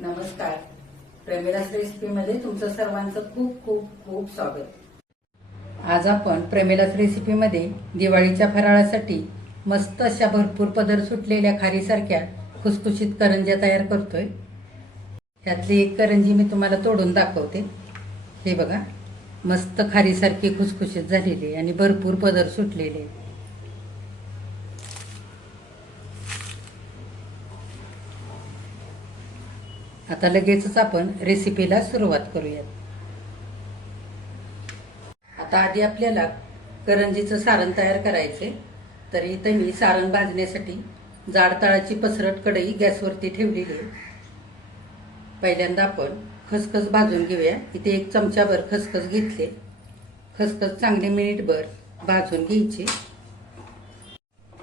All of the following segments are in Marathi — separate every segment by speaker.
Speaker 1: नमस्कार. प्रेमिलास रेसिपीमध्ये तुमचं सर्वांचं खूप खूप खूप स्वागत. आज आपण प्रेमिलास रेसिपीमध्ये दिवाळीच्या फराळासाठी मस्त अशा भरपूर पदर सुटलेल्या खारीसारख्या खुसखुशीत करंज्या तयार करतोय. ह्यातली एक करंजी मी तुम्हाला तोडून दाखवते. हे बघा मस्त खारीसारखी खुसखुशीत झालेली आहे आणि भरपूर पदर सुटलेले आता लगेचच आपण रेसिपीला सुरुवात करूयात. आता आधी आपल्याला करंजीचं सारण तयार करायचे. तर इथं मी सारण भाजण्यासाठी जाड तळाची पसरट कढई गॅसवरती ठेवलेली आहे. पहिल्यांदा आपण खसखस भाजून घेऊया. इथे एक चमचाभर खसखस घेतले. खसखस चांगले मिनिटभर भाजून घ्यायची.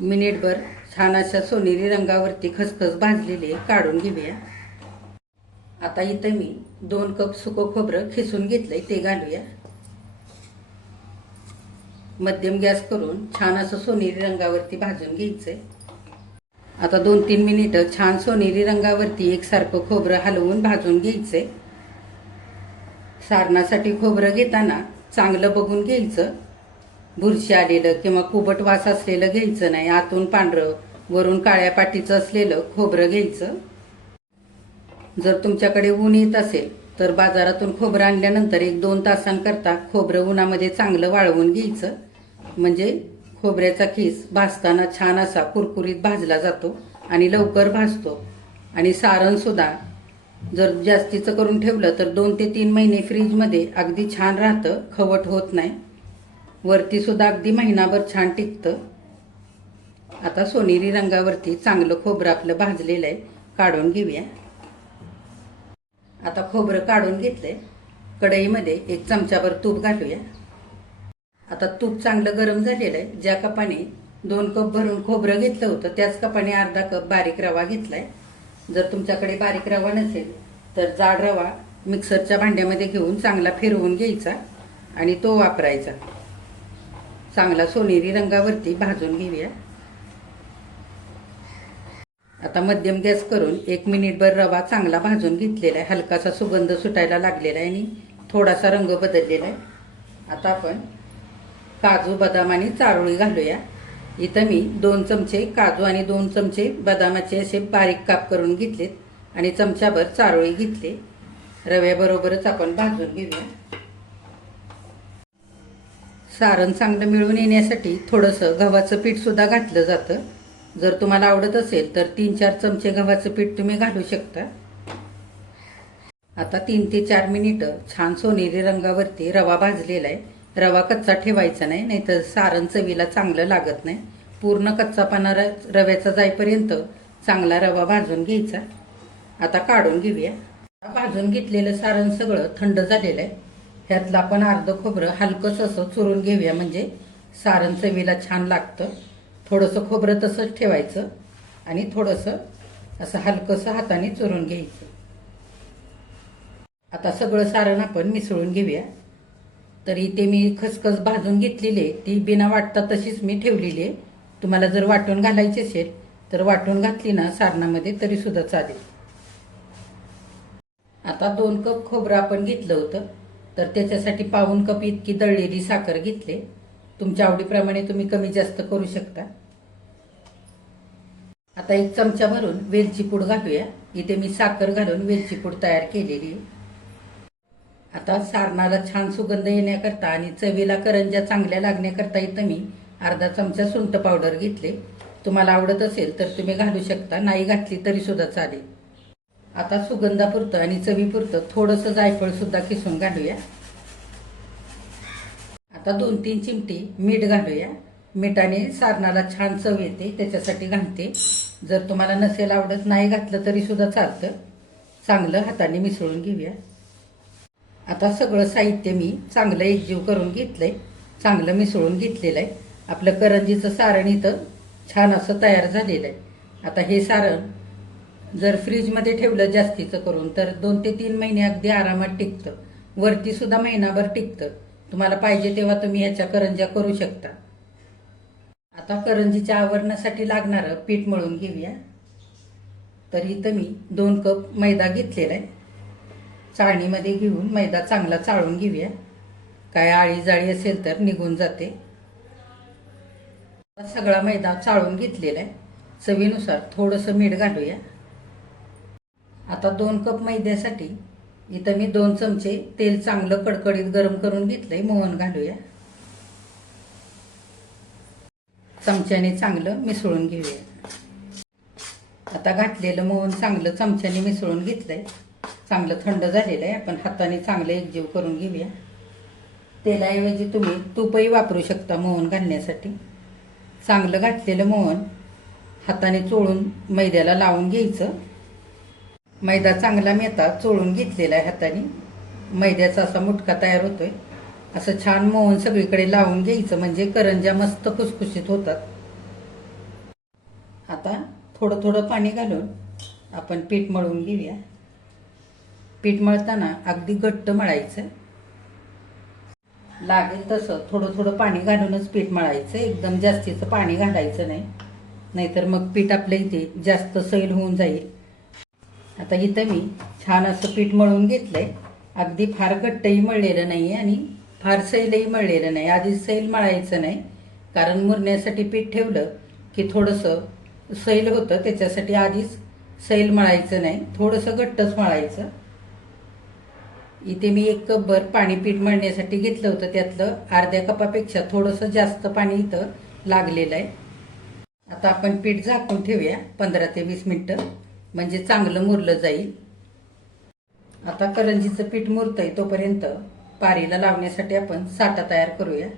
Speaker 1: मिनिटभर छान अशा सोनेरी रंगावरती खसखस भाजलेली आहे, काढून घेऊया. आता इथं मी दोन कप सुकं खोबरं खिसून घेतलंय ते घालूया. मध्यम गॅस करून छान असं सोनेरी रंगावरती भाजून घ्यायचंय. आता दोन तीन मिनिटं छान सोनेरी रंगावरती एकसारखं खोबरं हलवून भाजून घ्यायचंय. सारणासाठी खोबरं घेताना चांगलं बघून घ्यायचं. बुरशी आलेलं किंवा कुबट वास असलेलं घ्यायचं नाही आतून पांढरं वरून काळ्या पाटीचं असलेलं खोबरं घ्यायचं. जर तुमच्याकडे ऊन येत असेल तर बाजारातून खोबरं आणल्यानंतर एक दोन तासांकरता खोबरं उन्हामध्ये चांगलं वाळवून घ्यायचं. म्हणजे खोबऱ्याचा खीस भाजताना छान असा कुरकुरीत भाजला जातो आणि लवकर भाजतो. आणि सारणसुद्धा जर जास्तीचं करून ठेवलं तर दोन ते तीन महिने फ्रीजमध्ये अगदी छान राहतं खवट होत नाही. वरतीसुद्धा अगदी महिनाभर छान टिकतं. आता सोनेरी रंगावरती चांगलं खोबरं आपलं भाजलेलं आहे. काढून घेऊया. आता खोबरं काढून घेतलंय. कढईमध्ये एक चमचाभर तूप घालूया. आता तूप चांगलं गरम झालेलं आहे. ज्या कपाने दोन कप भरून खोबरं घेतलं होतं त्याच कपाने अर्धा कप बारीक रवा घेतलाय. जर तुमच्याकडे बारीक रवा नसेल तर जाड रवा मिक्सरच्या भांड्यामध्ये घेऊन चांगला फिरवून घ्यायचा आणि तो वापरायचा. चांगला सोनेरी रंगावरती भाजून घेऊया. आता मध्यम गॅस करून एक मिनिटभर रवा चांगला भाजून घेतलेला आहे. हलकासा सुगंध सुटायला लागलेला आहे आणि थोडासा रंग बदललेला आहे. आता आपण काजू बदाम आणि चारोळी घालूया. इथं मी दोन चमचे काजू आणि दोन चमचे बदामाचे असे बारीक काप करून घेतलेत आणि चमच्याभर चारोळी घेतले. रव्याबरोबरच आपण भाजून घेऊया. सारण चांगलं मिळून येण्यासाठी थोडंसं गव्हाचं पीठसुद्धा घातलं जातं. जर तुम्हाला आवडत असेल तर तीन चार चमचे गव्हाचं पीठ तुम्ही घालू शकता. आता तीन ते चार मिनिटं छान सोनेरी रंगावरती रवा भाजलेला आहे. रवा कच्चा ठेवायचा नाही नाहीतर सारण चवीला चांगलं लागत नाही. पूर्ण कच्चापणा र रव्याचा जाईपर्यंत चांगला रवा भाजून घ्यायचा. आता काढून घेऊया. भाजून घेतलेलं सारण सगळं थंड झालेलं आहे. ह्यातलं आपण अर्धं खोबरं हलकंच असं चुरून घेऊया म्हणजे सारण चवीला छान लागतं. थोडंसं खोबरं तसंच ठेवायचं आणि थोडंसं असं हलकंसं हाताने चुरून घ्यायचं. आता सगळं सारण आपण मिसळून घेऊया. तर इथे मी खसखस भाजून घेतलेली आहे ती बिना वाटता तशीच मी ठेवलेली आहे. तुम्हाला जर वाटून घालायची असेल तर वाटून घातली ना सारणामध्ये तरी सुद्धा चालेल. आता दोन कप खोबरं आपण घेतलं होतं तर त्याच्यासाठी पाऊन कप इतकी दळलेली साखर घेतली. तुमच्या आवडीप्रमाणे तुम्ही कमी जास्त करू शकता. आता एक चमचा भरून वेलची पूड घालूया. इथे मी साखर घालून वेलची पूड तयार केलेली. आता सारणाला छान सुगंध येण्याकरता आणि चवीला करंज्या चांगल्या लागण्याकरता इथं मी अर्धा चमचा सुंठ पावडर घेतले. तुम्हाला आवडत असेल तर तुम्ही घालू शकता नाही घातली तरी सुद्धा चालेल. आता सुगंधापुरतं आणि चवीपुरतं थोडंसं जायफळ सुद्धा किसून घालूया. आता दोन तीन चिमटी मीठ घालूया. मिठाने सारणाला छान चव येते त्याच्यासाठी घालते. जर तुम्हाला नसेल आवडत नाही घातलं तरी सुद्धा चालतं. चांगलं हाताने मिसळून घेऊया. आता सगळं साहित्य मी चांगलं एकजीव करून घेतलंय. चांगलं मिसळून घेतलेलं आहे आपलं करंजीचं सारण इथं छान असं तयार झालेलं आहे. आता हे सारण जर फ्रीजमध्ये ठेवलं जास्तीचं करून तर दोन ते तीन महिने अगदी आरामात टिकतं. वरतीसुद्धा महिनाभर टिकतं. तुम्हाला पाहिजे तेव्हा तुम्ही ह्याच्या करंज्या करू शकता. आता करंजीच्या आवरणासाठी लागणारं पीठ मळून घेऊया. तर इथं मी दोन कप मैदा घेतलेला आहे. चाळणीमध्ये घेऊन मैदा चांगला चाळून घेऊया. काय आळी जाळी असेल तर निघून जाते. सगळा मैदा चाळून घेतलेला आहे. चवीनुसार थोडंसं मीठ घालूया. आता दोन कप मैद्यासाठी इथं मी दोन चमचे तेल चांगलं कडकडीत गरम करून घेतलंय. मोहन घालूया. चमच्याने चांगलं मिसळून घेऊया. आता घातलेलं मोहन चांगलं चमच्याने मिसळून घेतलंय. चांगलं थंड झालेलं आहे. आपण हाताने चांगलं एकजीव करून घेऊया. तेलाऐवजी तुम्ही तूपही वापरू शकता मोहन घालण्यासाठी. चांगलं घातलेलं मोहन हाताने चोळून मैद्याला लावून घ्यायचं. मैदा चांगला मेता चोळून घेतलेला आहे हाताने. मैद्याचा असा मुटका तयार होतोय. असं छान मोहन सगळीकडे लावून घ्यायचं. म्हणजे करंजा मस्त खुसखुशीत होतात. आता थोडं थोडं पाणी घालून आपण पीठ मळून घेऊया. पीठ मळताना अगदी घट्ट मळायचं. लागेल तसं थोडं थोडं पाणी घालूनच पीठ मळायचं. एकदम जास्तीचं पाणी घालायचं नाही. नाहीतर मग पीठ आपल्या इथे जास्त सैल होऊन जाईल. आता इथं मी छान असं पीठ मळून घेतलंय. अगदी फार घट्टही मळलेलं नाही आणि फार सैलही मळलेलं नाही. आधी सैल मळायचं नाही. कारण मुरण्यासाठी पीठ ठेवलं की थोडंसं सैल होतं. त्याच्यासाठी आधीच सैल मळायचं नाही. थोडंसं घट्टच मळायचं. इथे मी एक कपभर पाणी पीठ मळण्यासाठी घेतलं होतं. त्यातलं अर्ध्या कपापेक्षा थोडंसं जास्त पाणी इथं लागलेलं आहे. आता आपण पीठ झाकून ठेवूया. पंधरा ते वीस मिनटं. म्हणजे चांगलं मुरलं जाईल. आता करंजीचं पीठ मुरतंय तोपर्यंत पारीला लावण्यासाठी आपण साठा तयार करूया.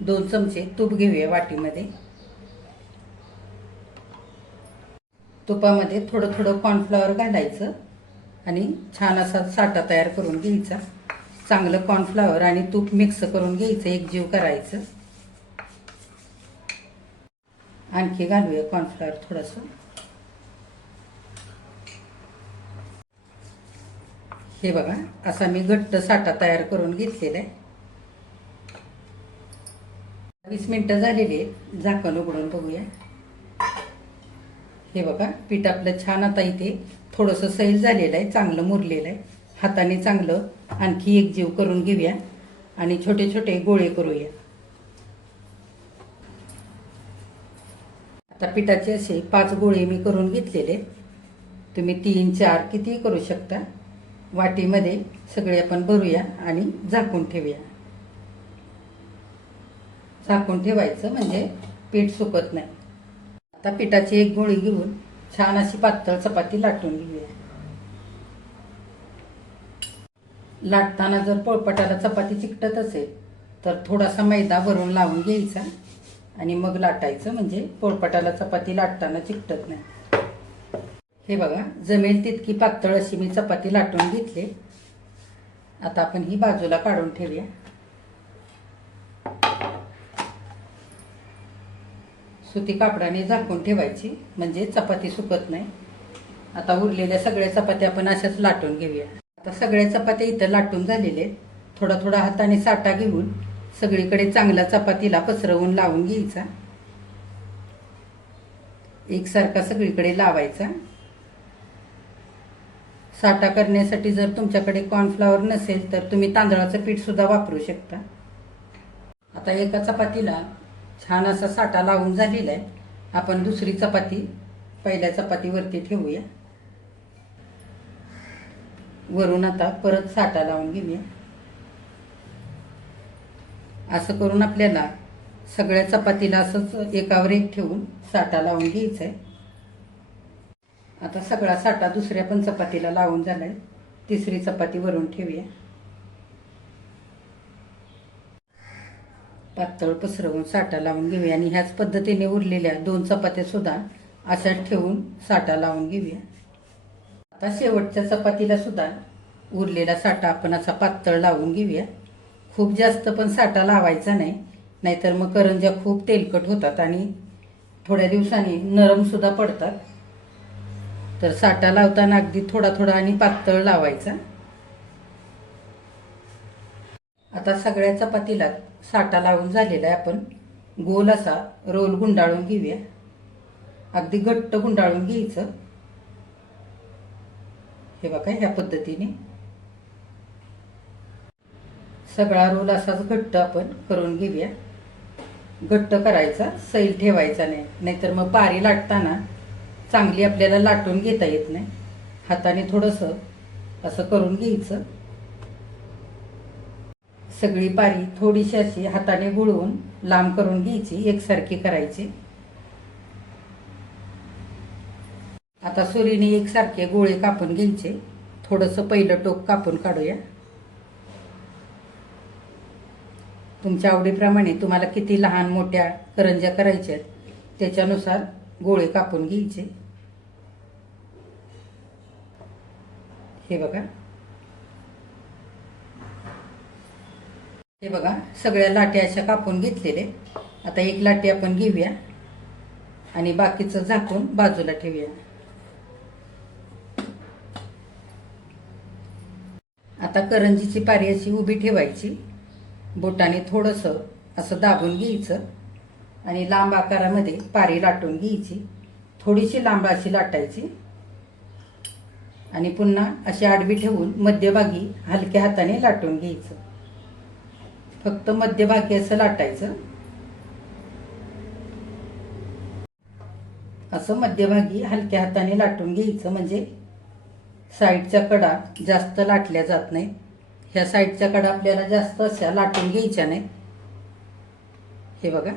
Speaker 1: दोन चमचे तूप घेऊया वाटीमध्ये. तुपामध्ये थोडं थोडं कॉर्नफ्लॉवर घालायचं आणि छान असा साठा तयार करून घ्यायचा. चांगलं कॉर्नफ्लॉवर आणि तूप मिक्स करून घ्यायचं एकजीव करायचं. आणखी घालूया कॉर्नफ्लॉवर थोडंसं. हे बघा असा मी घट्ट साठा तयार करून घेतलेला आहे. वीस मिनटं झालेली आहेत झाकण उघडून बघूया. हे बघा पीठ आपलं छान आता इथे थोडंसं सैल झालेलं आहे चांगलं मुरलेलं आहे. हाताने चांगलं आणखी एक जीव करून घेऊया आणि छोटे छोटे गोळे करूया. आता पिठाचे असे पाच गोळे मी करून घेतलेले तुम्ही तीन चार कितीही करू शकता. वाटीमध्ये सगळे आपण भरूया आणि झाकून ठेवूया. झाकून ठेवायचं म्हणजे पीठ सुकत नाही. आता पिठाची एक गोळी घेऊन छान अशी पातळ चपाती लाटून घेऊया. लाटताना जर पोळपटाला चपाती चिकटत असेल तर थोडासा मैदा भरून लावून घ्यायचा आणि मग लाटायचं म्हणजे पोळपटाला चपाती लाटताना चिकटत नाही. हे बघा जमेल तितकी पातळ अशी मी चपाती लाटून घेतली. आता आपण ही बाजूला काढून ठेवूया. सुती कापडाने झाकून ठेवायची म्हणजे चपाती सुकत नाही. आता उरलेल्या सगळ्या चपात्या आपण अशाच लाटून घेऊया. आता सगळ्या चपात्या इथं लाटून झालेल्या आहेत. थोडा थोडा हाताने साठा घेऊन सगळीकडे चांगला चपातीला पसरवून लावून घ्यायचा. एकसारखा सगळीकडे लावायचा. साठा करण्यासाठी जर तुमच्याकडे कॉर्नफ्लॉवर नसेल तर तुम्ही तांदळाचं पीठसुद्धा वापरू शकता. आता एका चपातीला छान असा साठा लावून झालेला आहे. आपण दुसरी चपाती पहिल्या चपातीवरती ठेवूया. वरून आता परत साठा लावून घेऊया. असं करून आपल्याला सगळ्या चपातीला असंच एकावर एक ठेवून साठा लावून घ्यायचा आहे. आता सगळा साठा दुसऱ्या पण चपातीला लावून झालाय. तिसरी चपाती वरून ठेवूया. पातळ पसरवून साठा लावून घेऊया आणि ह्याच पद्धतीने उरलेल्या दोन चपात्या सुद्धा अशाच ठेवून साठा लावून घेऊया. आता शेवटच्या चपातीला सुद्धा उरलेला साठा आपण असा पातळ लावून घेऊया. खूप जास्त पण साठा लावायचा नाही नाहीतर मग करंज्या खूप तेलकट होतात आणि थोड्या दिवसांनी नरम सुद्धा पडतात. तर साठा लावताना अगदी थोडा थोडा आणि पातळ लावायचा. आता सगळ्या चपातीला साठा लावून झालेला आहे आपण. गोल असा रोल गुंडाळून घेऊया. अगदी घट्ट गुंडाळून घ्यायचं. हे बघा ह्या पद्धतीने. सगळा रोल असाच घट्ट आपण करून घेऊया. घट्ट करायचा सैल ठेवायचा नाही. नाहीतर मग पारी लाटताना चांगली आपल्याला लाटून घेता येत नाही. हाताने थोडंसं असं करून घ्यायचं. सगळी पारी थोडीशी अशी हाताने गुळवून लांब करून घ्यायची एकसारखी करायची. आता सुरीने एकसारखे गोळे कापून घ्यायचे. थोडंसं पहिलं टोक कापून काढूया. तुमच्या आवडीप्रमाणे तुम्हाला किती लहान मोठ्या करंज्या करायच्या आहेत त्याच्यानुसार गोळे कापून घ्यायचे. हे बघा. हे बघा सगळ्या लाट्या अशा कापून घेतलेले. आता एक लाटी आपण घेऊया आणि बाकीचं झाकून बाजूला ठेवूया. आता करंजीची पारी अशी उभी ठेवायची. बोटाने थोडंसं असं दाबून घ्यायचं आणि लांब आकारामध्ये पारी लाटून घ्यायची. थोडीशी लांब अशी लाटायची. आणि पुन्हा अशी आडवी ठेवून मध्यभागी हलक्या हाताने लाटून घ्यायचं. फक्त मध्यभागी असं लाटायचं. असं मध्यभागी हलक्या हाताने लाटून घ्यायचं. म्हणजे साईडच्या कडा जास्त लाटल्या जात नाही. ह्या साईडच्या कडा आपल्याला जास्त अशा लाटून घ्यायच्या नाही. हे बघा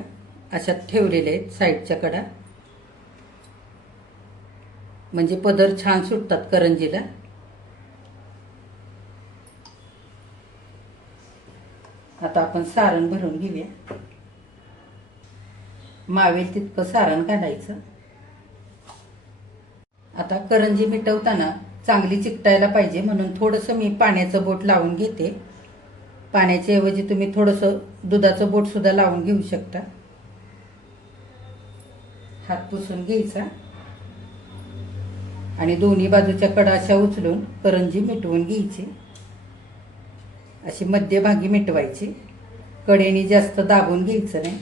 Speaker 1: अशा ठेवलेल्या आहेत साईडच्या कडा. म्हणजे पदर छान सुटतात करंजीला. आता आपण सारण भरून घेऊया. मावेल तितकं सारण घालायचं आता करंजी मिटवताना चांगली चिकटायला पाहिजे म्हणून थोडंसं मी पाण्याचं बोट लावून घेते. पाण्याच्या ऐवजी तुम्ही थोडंसं दुधाचं बोट सुद्धा लावून घेऊ शकता. हात पुसून घ्यायचा. आणि दोन्ही बाजूच्या कडा अशा उचलून करंजी मिटवून घ्यायची. अशी मध्यभागी मिटवायची. कडेने जास्त दाबून घ्यायचं नाही.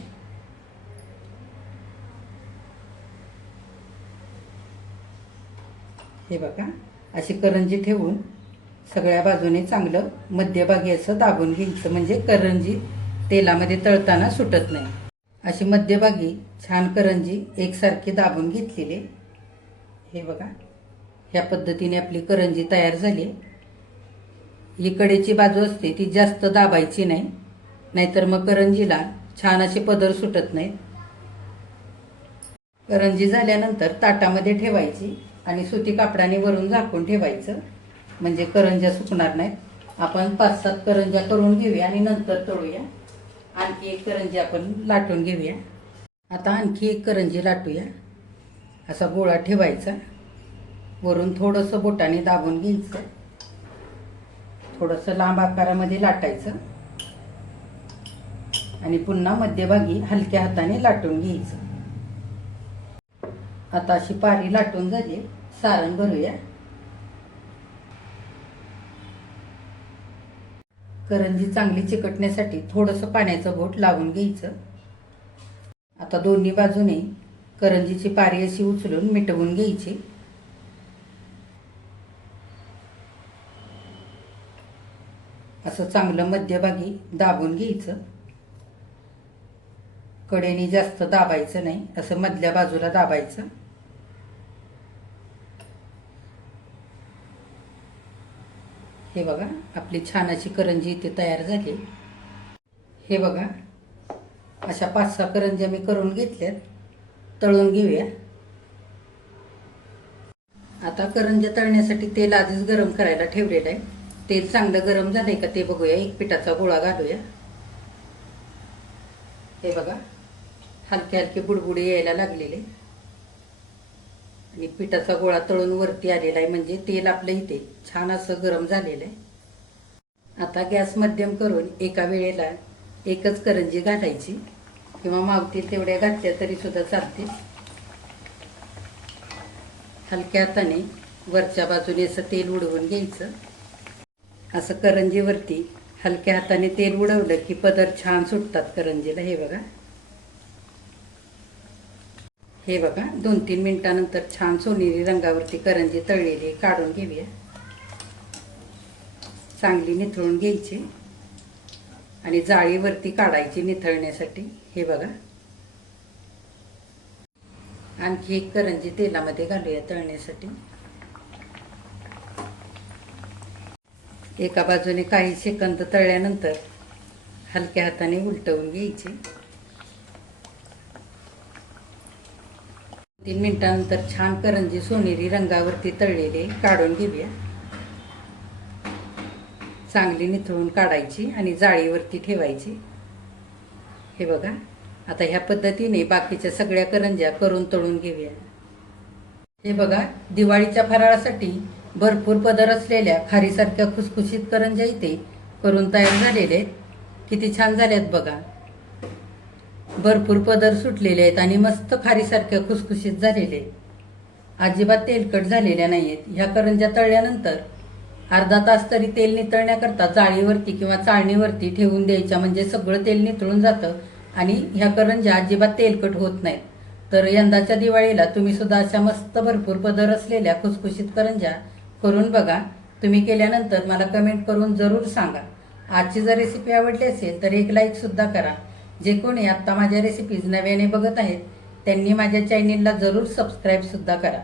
Speaker 1: हे बघा अशी करंजी ठेवून सगळ्या बाजूने चांगलं मध्यभागी असं दाबून घ्यायचं. म्हणजे करंजी तेलामध्ये तळताना सुटत नाही. अशी मध्यभागी छान करंजी एकसारखी दाबून घेतलेली. हे बघा ह्या पद्धतीने आपली करंजी तयार झाली. ही कडेची बाजू असते ती जास्त दाबायची नाही. नाहीतर मग करंजीला छान असे पदर सुटत नाहीत. करंजी झाल्यानंतर ताटामध्ये ठेवायची आणि सुती कापडाने वरून झाकून ठेवायचं. म्हणजे करंज्या सुकणार नाहीत. आपण पाच सात करंज्या करून घेऊया आणि नंतर तळूया. आणखी एक करंजी आपण लाटून घेऊया. आता आणखी एक करंजी लाटूया. असा गोळा ठेवायचा. वरून थोडंसं बोटाने दाबून घ्यायचं. थोडंसं लांब आकारामध्ये लाटायचं. आणि पुन्हा मध्यभागी हलक्या हाताने लाटून घ्यायचं. आता अशी पारी लाटून झाली. सारण भरूया. करंजी चांगली चिकटण्यासाठी थोडंसं पाण्याचं बोट लावून घ्यायचं. आता दोन्ही बाजूने करंजीची पारी अशी उचलून मिटवून घ्यायची. असं चांगलं मध्यभागी दाबून घ्यायचं. कडेने जास्त दाबायचं नाही असं मधल्या बाजूला दाबायचं. हे बघा आपली छान अशी करंजी इथे तयार झाली. हे बघा अशा पाच सहा करंज्या मी करून घेतल्यात. तळून घेऊया. आता करंज्या तळण्यासाठी तेल आधीच गरम करायला ठेवलेलं आहे. तेल चांगलं गरम झालंय का ते बघूया. एक पिठाचा गोळा घालूया. हे बघा हलके हलके बुडबुडे यायला लागलेले. आणि पिठाचा गोळा तळून वरती आलेला आहे म्हणजे तेल आपलं इथे छान असं गरम झालेलं आहे. आता गॅस मध्यम करून एका वेळेला एकच करंजी घालायची. किंवा मावतील तेवढ्या घातल्या तरी सुद्धा चालतील. हलक्या हाताने वरच्या बाजूने असं तेल उडवून घ्यायचं. असं करंजीवरती हलक्या हाताने तेल उडवलं की पदर छान सुटतात करंजीला. हे बघा. हे बघा दोन तीन मिनिटानंतर छान सोनेरी रंगावरती करंजी तळलेली काढून घेऊया. चांगली निथळून घ्यायची. आणि जाळीवरती काढायची निथळण्यासाठी. हे बघा. आणखी एक करंजी तेलामध्ये घालूया तळण्यासाठी. एका बाजूने काही सेकंद तळल्यानंतर हलक्या हाताने उलटवून घ्यायचे. तीन मिनिटानंतर छान करंजी सोनेरी रंगावरती तळलेले काढून घेऊया. चांगली निथळून काढायची आणि जाळीवरती ठेवायची. हे बघा आता ह्या पद्धतीने बाकीच्या सगळ्या करंज्या करून तळून घेऊया. हे बघा दिवाळीच्या फराळासाठी भरपूर पदर असलेल्या खारीसारख्या खुसखुशीत करंज्या इथे करून तयार झालेले आहेत. किती छान झाल्यात बघा. भरपूर पदर सुटलेले आहेत आणि मस्त खारीसारख्या खुसखुशीत झालेले आहेत. अजिबात तेलकट झालेल्या नाही आहेत ह्या करंज्या तळल्यानंतर अर्धा तास तरी तेल नितळण्याकरता जाळीवरती किंवा चाळणीवरती ठेवून द्यायच्या म्हणजे सगळं तेल नितळून जातं आणि ह्या करंज्या अजिबात तेलकट होत नाहीत. तर यंदाच्या दिवाळीला तुम्ही सुद्धा अशा मस्त भरपूर पदर असलेल्या खुसखुशीत करंज्या करून बघा. तुम्ही केल्यानंतर मला कमेंट करून जरूर सांगा. आजची जर रेसिपी आवडली असेल तर एक लाईकसुद्धा करा. जे कोणी आत्ता माझ्या रेसिपीज नव्याने बघत आहेत त्यांनी माझ्या चॅनेलला जरूर सबस्क्राईबसुद्धा करा.